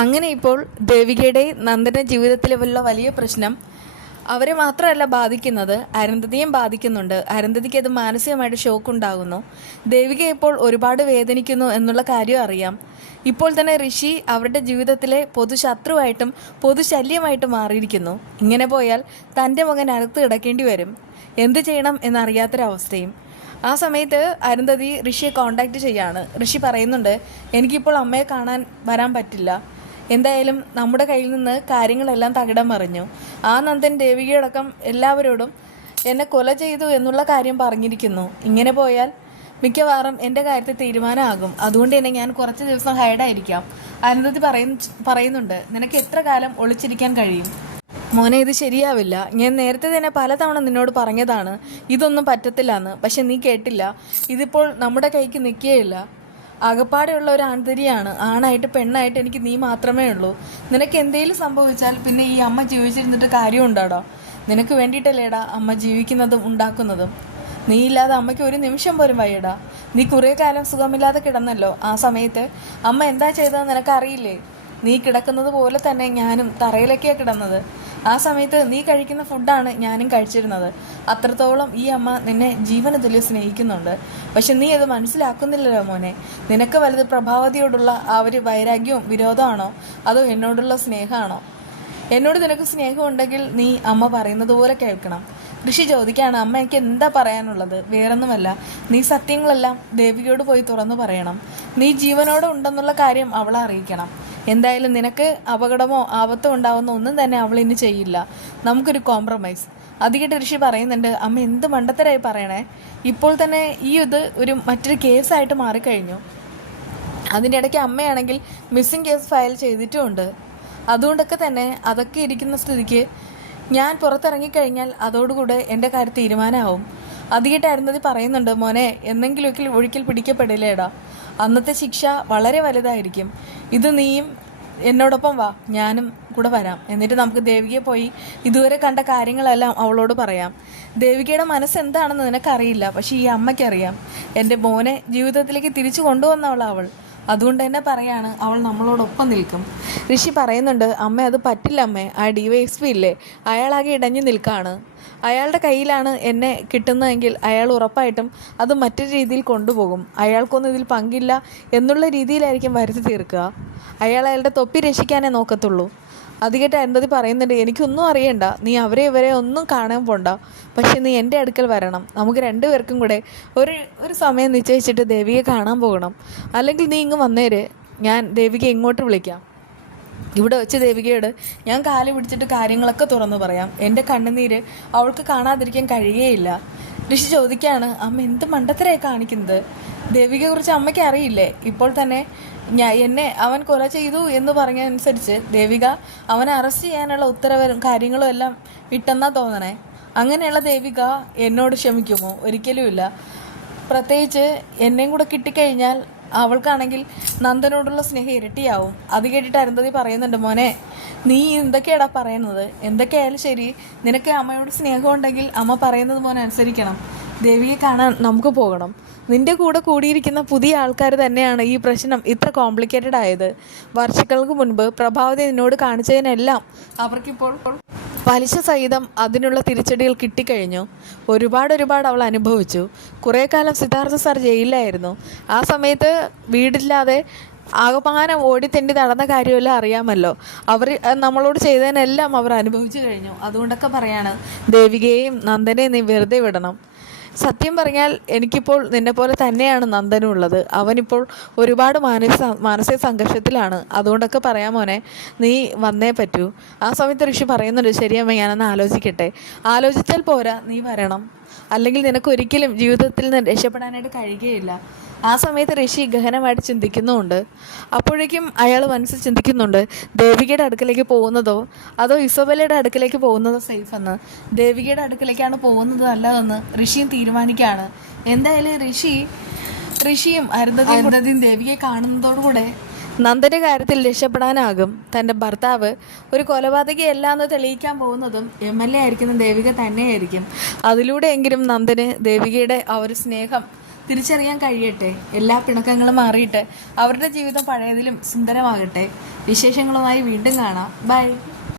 അങ്ങനെ ഇപ്പോൾ ദേവികയുടെ നന്ദൻ്റെ ജീവിതത്തിലുള്ള വലിയ പ്രശ്നം അവരെ മാത്രമല്ല ബാധിക്കുന്നത്, അരുന്ധതിയും ബാധിക്കുന്നുണ്ട്. അരുന്ധതിക്ക് അത് മാനസികമായിട്ട് ഷോക്ക് ഉണ്ടാകുന്നു. ദേവിക ഇപ്പോൾ ഒരുപാട് വേദനിക്കുന്നു എന്നുള്ള കാര്യം അറിയാം. ഇപ്പോൾ തന്നെ ഋഷി അവരുടെ ജീവിതത്തിലെ പൊതുശത്രുവായിട്ടും പൊതുശല്യമായിട്ടും മാറിയിരിക്കുന്നു. ഇങ്ങനെ പോയാൽ തൻ്റെ മകൻ അകത്ത് കിടക്കേണ്ടി വരും. എന്ത് ചെയ്യണം എന്നറിയാത്തൊരവസ്ഥയും. ആ സമയത്ത് അരുന്ധതി ഋഷിയെ കോണ്ടാക്ട് ചെയ്യാണ്. ഋഷി പറയുന്നുണ്ട്, എനിക്കിപ്പോൾ അമ്മയെ കാണാൻ വരാൻ പറ്റില്ല. എന്തായാലും നമ്മുടെ കയ്യിൽ നിന്ന് കാര്യങ്ങളെല്ലാം തകിടം മറിഞ്ഞു. ആ നന്ദൻ ദേവികയടക്കം എല്ലാവരോടും എന്നെ കൊല ചെയ്തു എന്നുള്ള കാര്യം പറഞ്ഞിരിക്കുന്നു. ഇങ്ങനെ പോയാൽ മിക്കവാറും എൻ്റെ കാര്യത്തിൽ തീരുമാനമാകും. അതുകൊണ്ട് തന്നെ ഞാൻ കുറച്ച് ദിവസം ഹൈഡായിരിക്കാം. അരുന്ധതി പറയുന്നുണ്ട്, നിനക്ക് എത്ര കാലം ഒളിച്ചിരിക്കാൻ കഴിയും? മോനെ, ഇത് ശരിയാവില്ല. ഞാൻ നേരത്തെ തന്നെ പലതവണ നിന്നോട് പറഞ്ഞതാണ് ഇതൊന്നും പറ്റത്തില്ല എന്ന്. പക്ഷെ നീ കേട്ടില്ല. ഇതിപ്പോൾ നമ്മുടെ കൈക്ക് നിൽക്കുകയില്ല. അകപ്പാടെയുള്ള ഒരു ആൺതരിയാണ്. ആണായിട്ട് പെണ്ണായിട്ട് എനിക്ക് നീ മാത്രമേ ഉള്ളൂ. നിനക്ക് എന്തെങ്കിലും സംഭവിച്ചാൽ പിന്നെ ഈ അമ്മ ജീവിച്ചിരുന്നിട്ട് കാര്യമുണ്ടാടോ? നിനക്ക് വേണ്ടിയിട്ടല്ലേടാ അമ്മ ജീവിക്കുന്നതും ഉണ്ടാക്കുന്നതും. നീ ഇല്ലാതെ അമ്മയ്ക്ക് ഒരു നിമിഷം പോലും വയ്യടാ. നീ കുറേ കാലം സുഖമില്ലാതെ കിടന്നല്ലോ. ആ സമയത്ത് അമ്മ എന്താ ചെയ്തതെന്ന് നിനക്കറിയില്ലേ? നീ കിടക്കുന്നത് പോലെ തന്നെ ഞാനും തറയിലൊക്കെയാണ് കിടന്നത്. ആ സമയത്ത് നീ കഴിക്കുന്ന ഫുഡാണ് ഞാനും കഴിച്ചിരുന്നത്. അത്രത്തോളം ഈ അമ്മ നിന്നെ ജീവന തുല്യം സ്നേഹിക്കുന്നുണ്ട്. പക്ഷെ നീ അത് മനസ്സിലാക്കുന്നില്ലല്ലോ മോനെ. നിനക്ക് വലുത് പ്രഭാവതിയോടുള്ള ആ ഒരു വൈരാഗ്യവും വിരോധമാണോ, അതോ എന്നോടുള്ള സ്നേഹമാണോ? എന്നോട് നിനക്ക് സ്നേഹമുണ്ടെങ്കിൽ നീ അമ്മ പറയുന്നത് പോലെ കേൾക്കണം. ഋഷി ചോദിക്കുകയാണ്, അമ്മ എനിക്ക് എന്താ പറയാനുള്ളത്? വേറൊന്നുമല്ല, നീ സത്യങ്ങളെല്ലാം ദേവികയോട് പോയി തുറന്നു പറയണം. നീ ജീവനോടെ ഉണ്ടെന്നുള്ള കാര്യം അവളെ അറിയിക്കണം. എന്തായാലും നിനക്ക് അപകടമോ ആപത്തോ ഉണ്ടാവുന്ന ഒന്നും തന്നെ അവൾ ഇനി ചെയ്യില്ല. നമുക്കൊരു കോംപ്രമൈസ്. അതികിട്ട് ഋഷി പറയുന്നുണ്ട്, അമ്മ എന്ത് മണ്ടത്തരായി പറയണേ. ഇപ്പോൾ തന്നെ ഇത് മറ്റൊരു കേസായിട്ട് മാറിക്കഴിഞ്ഞു. അതിൻ്റെ ഇടയ്ക്ക് അമ്മയാണെങ്കിൽ മിസ്സിംഗ് കേസ് ഫയൽ ചെയ്തിട്ടുമുണ്ട്. അതുകൊണ്ടൊക്കെ തന്നെ അതൊക്കെ ഇരിക്കുന്ന സ്ഥിതിക്ക് ഞാൻ പുറത്തിറങ്ങിക്കഴിഞ്ഞാൽ അതോടുകൂടെ എൻ്റെ കാര്യം തീരുമാനമാവും. അതികിട്ട് അരുന്ധതി പറയുന്നുണ്ട്, മോനെ, എന്തെങ്കിലുമൊക്കെ ഒഴുക്കിൽ പിടിക്കപ്പെടില്ലേടാ. അന്നത്തെ ശിക്ഷ വളരെ വലുതായിരിക്കും. ഇത് നീയും എന്നോടൊപ്പം വാ, ഞാനും കൂടെ വരാം. എന്നിട്ട് നമുക്ക് ദേവികയെ പോയി ഇതുവരെ കണ്ട കാര്യങ്ങളെല്ലാം അവളോട് പറയാം. ദേവികയുടെ മനസ്സെന്താണെന്ന് നിനക്കറിയില്ല, പക്ഷെ ഈ അമ്മയ്ക്കറിയാം. എൻ്റെ മോനെ ജീവിതത്തിലേക്ക് തിരിച്ചു കൊണ്ടുവന്നവളാവൾ. അതുകൊണ്ട് തന്നെ പറയാണ്, അവൾ നമ്മളോടൊപ്പം നിൽക്കും. ഋഷി പറയുന്നുണ്ട്, അമ്മ അത് പറ്റില്ല അമ്മേ. ആ DYSP ഇല്ലേ, അയാളാകെ ഇടഞ്ഞു നിൽക്കുകയാണ്. അയാളുടെ കയ്യിലാണ് എന്നെ കിട്ടുന്നതെങ്കിൽ അയാൾ ഉറപ്പായിട്ടും അത് മറ്റൊരു രീതിയിൽ കൊണ്ടുപോകും. അയാൾക്കൊന്നും ഇതിൽ പങ്കില്ല എന്നുള്ള രീതിയിലായിരിക്കും വരുത്തി തീർക്കുക. അയാളുടെ തൊപ്പി രക്ഷിക്കാനേ നോക്കത്തുള്ളൂ. അത് കേട്ട് അരുന്ധതി പറയുന്നുണ്ട്, എനിക്കൊന്നും അറിയണ്ട. നീ ഇവരെ ഒന്നും കാണാൻ പോണ്ട. പക്ഷെ നീ എൻ്റെ അടുക്കൽ വരണം. നമുക്ക് രണ്ടുപേർക്കും കൂടെ ഒരു സമയം നിശ്ചയിച്ചിട്ട് ദേവിയെ കാണാൻ പോകണം. അല്ലെങ്കിൽ നീ ഇങ്ങ് വന്നേര്, ഞാൻ ദേവികയെ ഇങ്ങോട്ട് വിളിക്കാം. ഇവിടെ വെച്ച് ദേവികയോട് ഞാൻ കാല് പിടിച്ചിട്ട് കാര്യങ്ങളൊക്കെ തുറന്നു പറയാം. എൻ്റെ കണ്ണുനീര് അവൾക്ക് കാണാതിരിക്കാൻ കഴിയുകയില്ല. ഋഷി ചോദിക്കുകയാണ്, അമ്മ എന്ത് മണ്ടത്തരായി കാണിക്കുന്നത്? ദേവികയെക്കുറിച്ച് അമ്മയ്ക്ക് അറിയില്ലേ? ഇപ്പോൾ തന്നെ എന്നെ അവൻ കൊല ചെയ്തു എന്ന് പറഞ്ഞതനുസരിച്ച് ദേവിക അവനെ അറസ്റ്റ് ചെയ്യാനുള്ള ഉത്തരവും കാര്യങ്ങളും എല്ലാം ഇട്ടെന്നാ തോന്നണേ. അങ്ങനെയുള്ള ദേവിക എന്നോട് ക്ഷമിക്കുമോ? ഒരിക്കലുമില്ല. പ്രത്യേകിച്ച് എന്നെയും കൂടെ കിട്ടിക്കഴിഞ്ഞാൽ അവൾക്കാണെങ്കിൽ നന്ദനോടുള്ള സ്നേഹം ഇരട്ടിയാവും. അത് കേട്ടിട്ട് അരുന്ധതി പറയുന്നുണ്ട്, മോനെ, നീ എന്തൊക്കെയാടാ പറയുന്നത്? എന്തൊക്കെയായാലും ശരി, നിനക്ക് അമ്മയോട് സ്നേഹം ഉണ്ടെങ്കിൽ അമ്മ പറയുന്നത് മോനെ അനുസരിക്കണം. ദേവിയെ കാണാൻ നമുക്ക് പോകണം. നിന്റെ കൂടെ കൂടിയിരിക്കുന്ന പുതിയ ആൾക്കാർ തന്നെയാണ് ഈ പ്രശ്നം ഇത്ര കോംപ്ലിക്കേറ്റഡ് ആയത്. വർഷങ്ങൾക്ക് മുൻപ് പ്രഭാവതി നിന്നോട് കാണിച്ചതിനെല്ലാം അവർക്കിപ്പോൾ പലിശ സഹിതം അതിനുള്ള തിരിച്ചടികൾ കിട്ടിക്കഴിഞ്ഞു. ഒരുപാട് അവൾ അനുഭവിച്ചു. കുറേ കാലം സിദ്ധാർത്ഥ സാർ ജയിലിലായിരുന്നു. ആ സമയത്ത് വീടില്ലാതെ ആകമാനം ഓടിത്തെണ്ടി നടന്ന കാര്യമെല്ലാം അറിയാമല്ലോ. അവർ നമ്മളോട് ചെയ്തതിനെല്ലാം അവർ അനുഭവിച്ചു കഴിഞ്ഞു. അതുകൊണ്ടൊക്കെ പറയാണ്, ദേവികയെയും നന്ദനെയും നീ വെറുതെ വിടണം. സത്യം പറഞ്ഞാൽ എനിക്കിപ്പോൾ നിന്നെപ്പോലെ തന്നെയാണ് നന്ദനും ഉള്ളത്. അവനിപ്പോൾ ഒരുപാട് മാനസിക സംഘർഷത്തിലാണ്. അതുകൊണ്ടൊക്കെ പറയാം മോനെ, നീ വന്നേ പറ്റൂ. ആ സമയത്ത് ഋഷി പറയുന്നുണ്ട്, ശരിയമ്മ, ഞാനൊന്ന് ആലോചിക്കട്ടെ. ആലോചിച്ചാൽ പോരാ, നീ വരണം. അല്ലെങ്കിൽ നിനക്ക് ഒരിക്കലും ജീവിതത്തിൽ നിന്ന് രക്ഷപ്പെടാനായിട്ട് കഴിയുകയില്ല. ആ സമയത്ത് ഋഷി ഗഹനമായിട്ട് ചിന്തിക്കുന്നുമുണ്ട്. അപ്പോഴേക്കും അയാൾ മനസ്സിൽ ചിന്തിക്കുന്നുണ്ട്, ദേവികയുടെ അടുക്കലേക്ക് പോകുന്നതോ അതോ ഇസബലയുടെ അടുക്കലേക്ക് പോകുന്നതോ സേഫെന്ന്. ദേവികയുടെ അടുക്കലേക്കാണ് പോകുന്നത് നല്ലതെന്ന് ഋഷിയും തീരുമാനിക്കുകയാണ്. എന്തായാലും ഋഷിയും അരുന്ധതിയും ദേവികയെ കാണുന്നതോടുകൂടെ നന്ദൻ്റെ കാര്യത്തിൽ രക്ഷപ്പെടാനാകും. തൻ്റെ ഭർത്താവ് ഒരു കൊലപാതകയല്ല എന്ന് തെളിയിക്കാൻ പോകുന്നതും MLA ആയിരിക്കുന്ന ദേവിക തന്നെയായിരിക്കും. അതിലൂടെയെങ്കിലും നന്ദന് ദേവികയുടെ ആ ഒരു സ്നേഹം തിരിച്ചറിയാൻ കഴിയട്ടെ. എല്ലാ പിണക്കങ്ങളും മാറിയിട്ട് അവരുടെ ജീവിതം പഴയതിലും സുന്ദരമാകട്ടെ. വിശേഷങ്ങളുമായി വീണ്ടും കാണാം. ബൈ.